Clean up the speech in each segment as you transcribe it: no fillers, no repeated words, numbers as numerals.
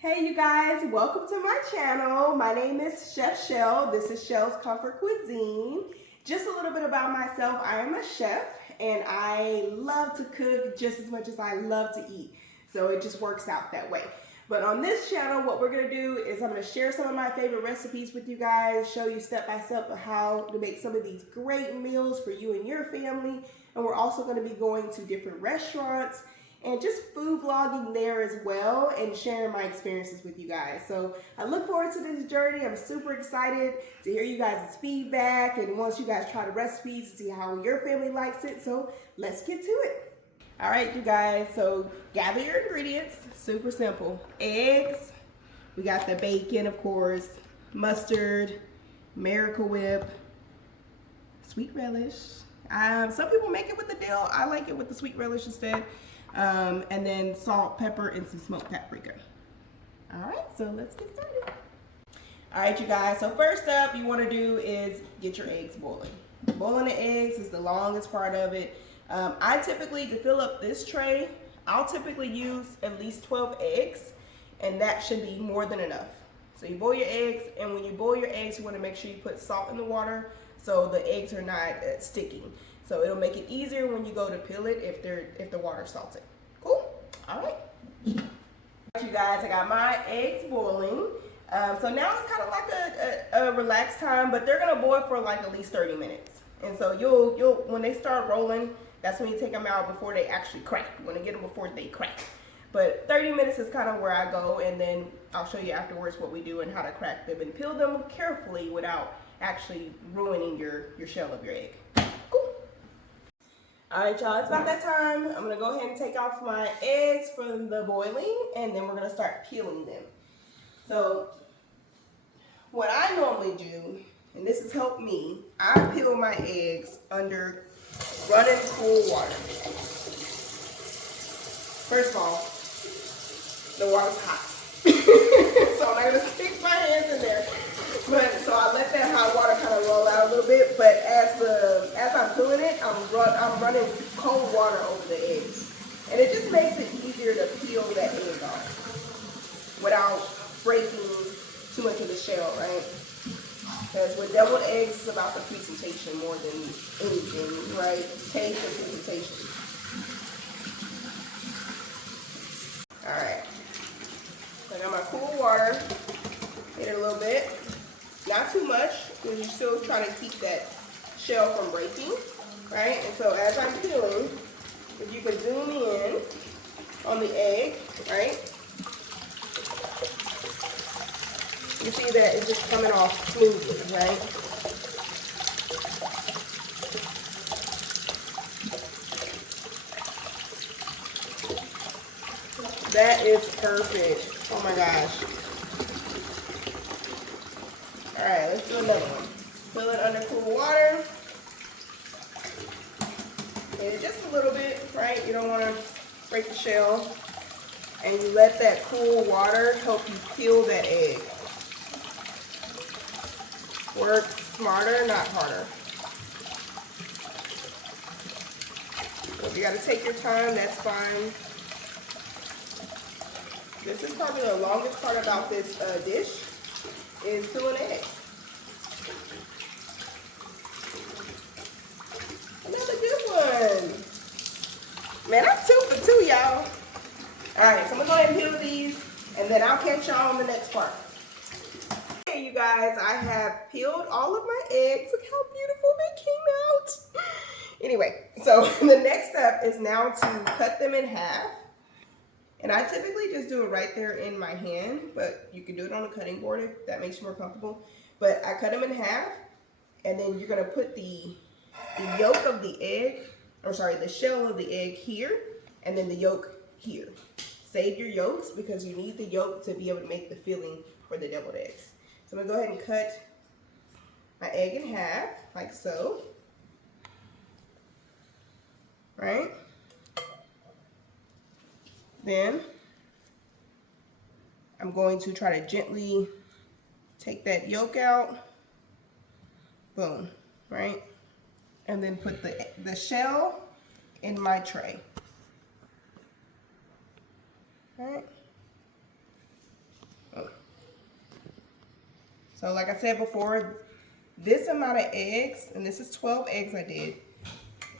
Hey you guys, welcome to my channel. My name is Chef Shell. This is Shell's Comfort Cuisine. Just a little bit about myself. I am a chef and I love to cook just as much as I love to eat. So it just works out that way. But on this channel, what we're gonna do is I'm gonna share some of my favorite recipes with you guys, show you step by step of how to make some of these great meals for you and your family. And we're also gonna be going to different restaurants and just food vlogging there as well and sharing my experiences with you guys. So I look forward to this journey. I'm super excited to hear you guys' feedback and once you guys try the recipes to see how your family likes it. So let's get to it. All right, you guys, so gather your ingredients. Super simple. Eggs, we got the bacon, of course, mustard, Miracle Whip, sweet relish. Some people make it with the dill. I like it with the sweet relish instead. And then salt, pepper, and some smoked paprika. All right, so let's get started. All right, you guys, so first up you want to do is get your eggs boiling. Boiling the eggs is the longest part of it. I typically, to fill up this tray, I'll typically use at least 12 eggs, and that should be more than enough. So you boil your eggs, and when you boil your eggs, you want to make sure you put salt in the water so the eggs are not sticking. So it'll make it easier when you go to peel it if the water's salted. Cool? All right. You guys, I got my eggs boiling. So now it's kind of like a relaxed time, but they're gonna boil for like at least 30 minutes. And so you'll when they start rolling, that's when you take them out before they actually crack. You want to get them before they crack. But 30 minutes is kind of where I go, and then I'll show you afterwards what we do and how to crack them and peel them carefully without actually ruining your shell of your egg. Cool. All right, y'all, it's about that time. I'm gonna go ahead and take off my eggs from the boiling, and then we're gonna start peeling them. So what I normally do, and this has helped me, I peel my eggs under running cool water. First of all, the water's hot. So I'm not gonna stick my hands in there. But so I let that hot water kind of roll out a little bit, but as I'm doing it, I'm running cold water over the eggs. And it just makes it easier to peel that egg off without breaking too much of the shell, right? Because with deviled eggs, it's about the presentation more than anything, right? Taste and presentation. All right. So I got my cool water. Hit it a little bit. Not too much, because you're still trying to keep that shell from breaking, right? And so as I'm peeling, if you can zoom in on the egg, right? You see that it's just coming off smoothly, right? That is perfect. Oh my gosh. All right, let's do another one. Fill it under cool water. And just a little bit, right? You don't want to break the shell. And you let that cool water help you peel that egg. Work smarter, not harder. So if you got to take your time, that's fine. This is probably the longest part about this dish, is peeling eggs. Another good one. Man, I'm 2 for 2, y'all. All right, so I'm gonna go ahead and peel these, and then I'll catch y'all on the next part. Okay, you guys, I have peeled all of my eggs. Look how beautiful they came out. Anyway, so the next step is now to cut them in half. And I typically just do it right there in my hand, but you can do it on a cutting board if that makes you more comfortable. But I cut them in half, and then you're gonna put the yolk of the egg, or sorry, the shell of the egg here, and then the yolk here. Save your yolks because you need the yolk to be able to make the filling for the deviled eggs. So I'm gonna go ahead and cut my egg in half, like so. Right? Then I'm going to try to gently take that yolk out. Boom, right? And then put the shell in my tray. All right? So like I said before, this amount of eggs, and this is 12 eggs I did.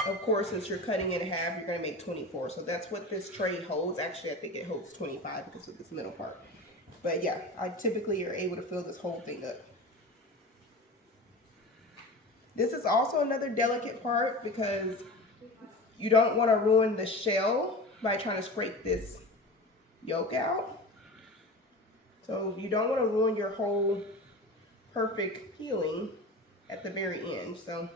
Of course, since you're cutting it in half, you're gonna make 24. So that's what this tray holds. Actually, I think it holds 25 because of this middle part. But yeah, I typically are able to fill this whole thing up. This is also another delicate part because you don't want to ruin the shell by trying to scrape this yolk out. So you don't want to ruin your whole perfect peeling at the very end. So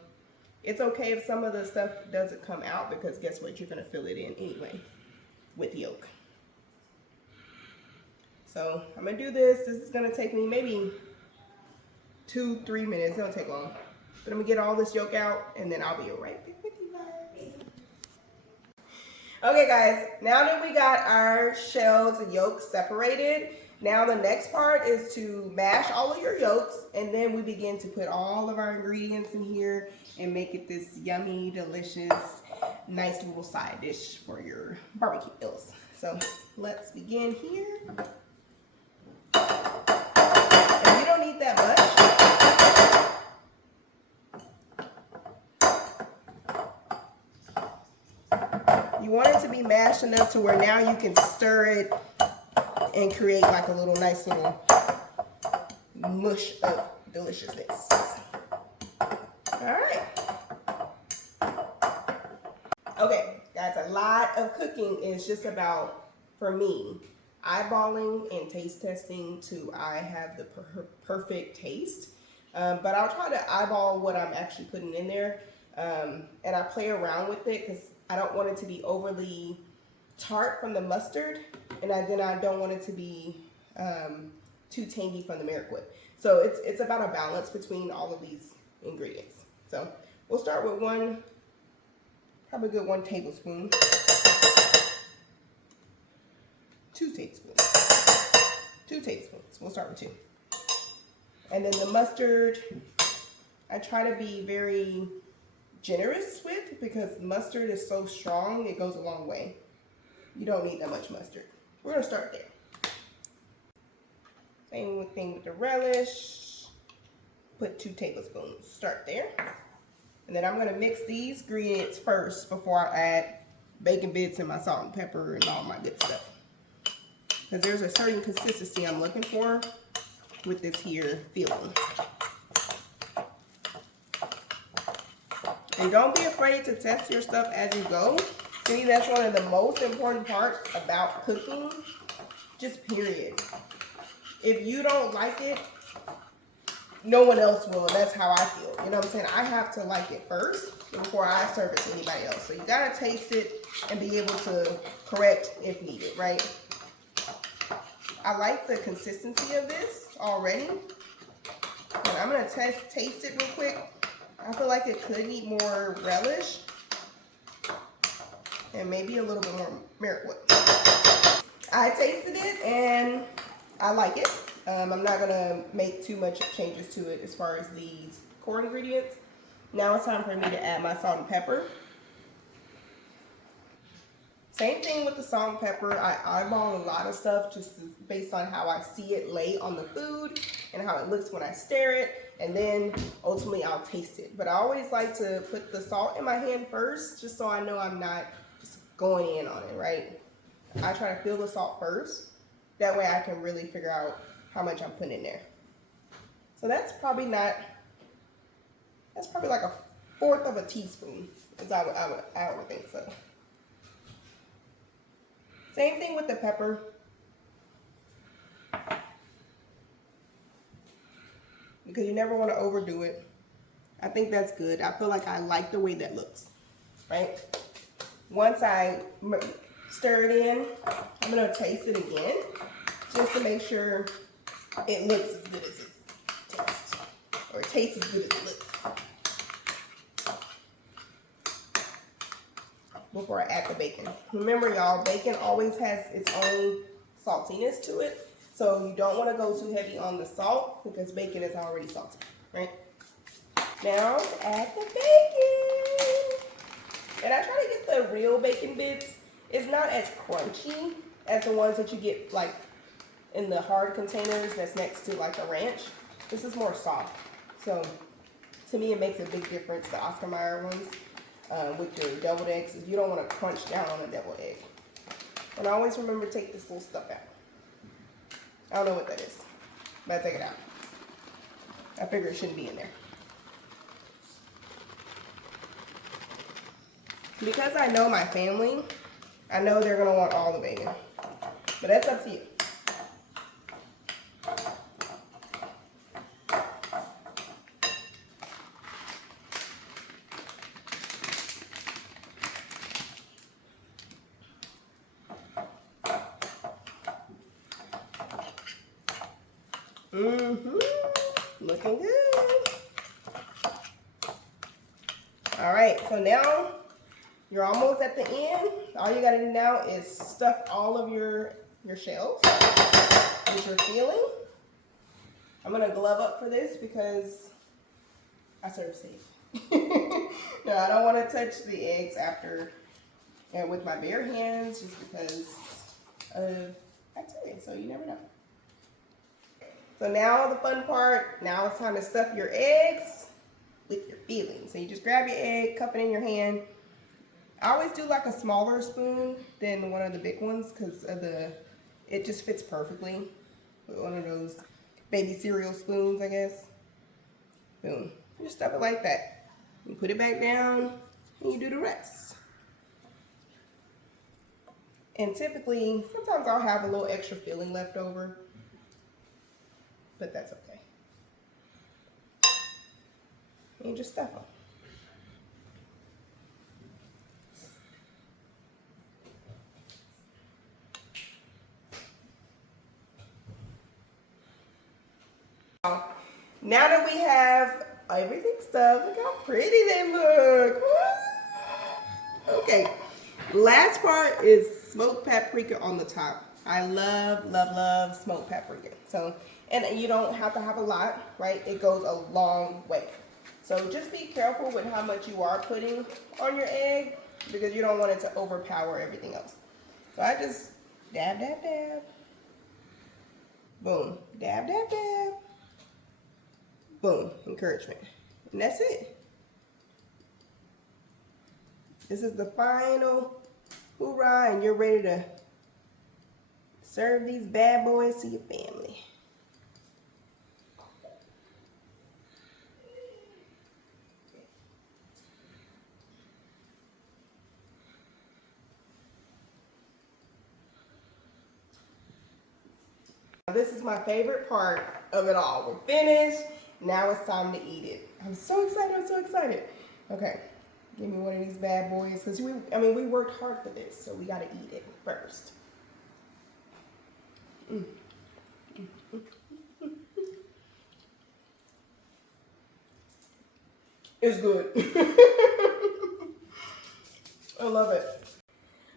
it's okay if some of the stuff doesn't come out because guess what? You're going to fill it in anyway with yolk. So I'm going to do this. This is going to take me maybe 2-3 minutes. It don't take long. But I'm going to get all this yolk out and then I'll be right back with you guys. Okay guys, now that we got our shells and yolks separated, now the next part is to mash all of your yolks, and then we begin to put all of our ingredients in here and make it this yummy, delicious, nice little side dish for your barbecue meals. So let's begin here. And you don't need that much. You want it to be mashed enough to where now you can stir it and create like a little nice little mush of deliciousness. All right. Okay, guys, a lot of cooking is just about, for me, eyeballing and taste testing to I have the perfect taste. But I'll try to eyeball what I'm actually putting in there. And I play around with it because I don't want it to be overly tart from the mustard, and then I don't want it to be too tangy from the Miraquit. So it's about a balance between all of these ingredients. So we'll start with probably a good 1 tablespoon, 2 tablespoons, 2 tablespoons. We'll start with 2. And then the mustard, I try to be very generous with because mustard is so strong, it goes a long way. You don't need that much mustard. We're gonna start there. Same thing with the relish. Put 2 tablespoons. Start there. And then I'm gonna mix these ingredients first before I add bacon bits and my salt and pepper and all my good stuff. Because there's a certain consistency I'm looking for with this here filling. And don't be afraid to test your stuff as you go. To me, that's one of the most important parts about cooking, just period. If you don't like it, no one else will, and that's how I feel. You know what I'm saying? I have to like it first before I serve it to anybody else. So you gotta taste it and be able to correct if needed, right? I like the consistency of this already. And I'm gonna taste it real quick. I feel like it could need more relish and maybe a little bit more Miraquit. I tasted it and I like it. I'm not gonna make too much changes to it as far as these core ingredients. Now it's time for me to add my salt and pepper. Same thing with the salt and pepper. I eyeball a lot of stuff just based on how I see it lay on the food and how it looks when I stare it, and then ultimately I'll taste it. But I always like to put the salt in my hand first just so I know I'm not just going in on it, right? I try to feel the salt first. That way I can really figure out how much I'm putting in there. So that's probably like a 1/4 of a teaspoon, as I would think so. Same thing with the pepper. Because you never want to overdo it. I think that's good. I feel like I like the way that looks, right? Once I stir it in, I'm going to taste it again just to make sure it looks as good as it tastes, or it tastes as good as it looks, before I add the bacon. Remember y'all, bacon always has its own saltiness to it, so you don't want to go too heavy on the salt because bacon is already salty, right? Now add the bacon. And I try to get the real bacon bits. It's not as crunchy as the ones that you get like in the hard containers that's next to like a ranch. This is more soft. So to me, it makes a big difference, the Oscar Mayer ones. With your deviled eggs, you don't want to crunch down on a deviled egg. And I always remember to take this little stuff out. I don't know what that is, but I take it out. I figure it shouldn't be in there. Because I know my family, I know they're going to want all the bacon. But that's up to you. Looking good. All right, so now you're almost at the end. All you gotta do now is stuff all of your shells with your filling. I'm gonna glove up for this because I serve safe. No, I don't want to touch the eggs after and with my bare hands just because of bacteria, so you never know. So now the fun part, now it's time to stuff your eggs with your filling. So you just grab your egg, cup it in your hand. I always do like a smaller spoon than one of the big ones because of it just fits perfectly with one of those baby cereal spoons, I guess. Boom. You just stuff it like that. You put it back down and you do the rest. And typically, sometimes I'll have a little extra filling left over, but that's okay. And you just stuff them. Now that we have everything stuffed, look how pretty they look. Okay, last part is smoked paprika on the top. I love, love, love smoked paprika. So, and you don't have to have a lot, right? It goes a long way. So just be careful with how much you are putting on your egg because you don't want it to overpower everything else. So I just dab, dab, dab. Boom. Dab, dab, dab. Boom, encouragement. And that's it. This is the final hoorah, and you're ready to serve these bad boys to your family. This is my favorite part of it all. We're finished. Now it's time to eat it. I'm so excited, I'm so excited. Okay, give me one of these bad boys, because we worked hard for this, so we gotta eat it first. It's good. I love it.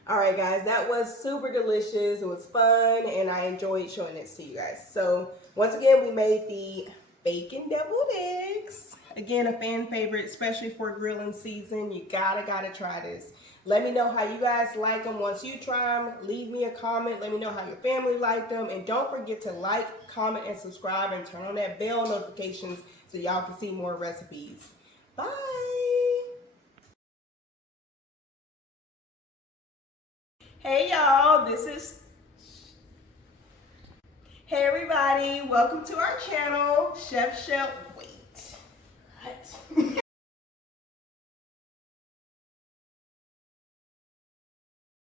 All right, guys, that was super delicious. It was fun, and I enjoyed showing this to you guys. So once again, we made the bacon deviled eggs. Again, a fan favorite, especially for grilling season. You gotta try this. Let me know how you guys like them once you try them. Leave me a comment. Let me know how your family liked them. And don't forget to like, comment, and subscribe, and turn on that bell notifications so y'all can see more recipes. Bye. Hey y'all, hey everybody, welcome to our channel, Chef Shell. Wait.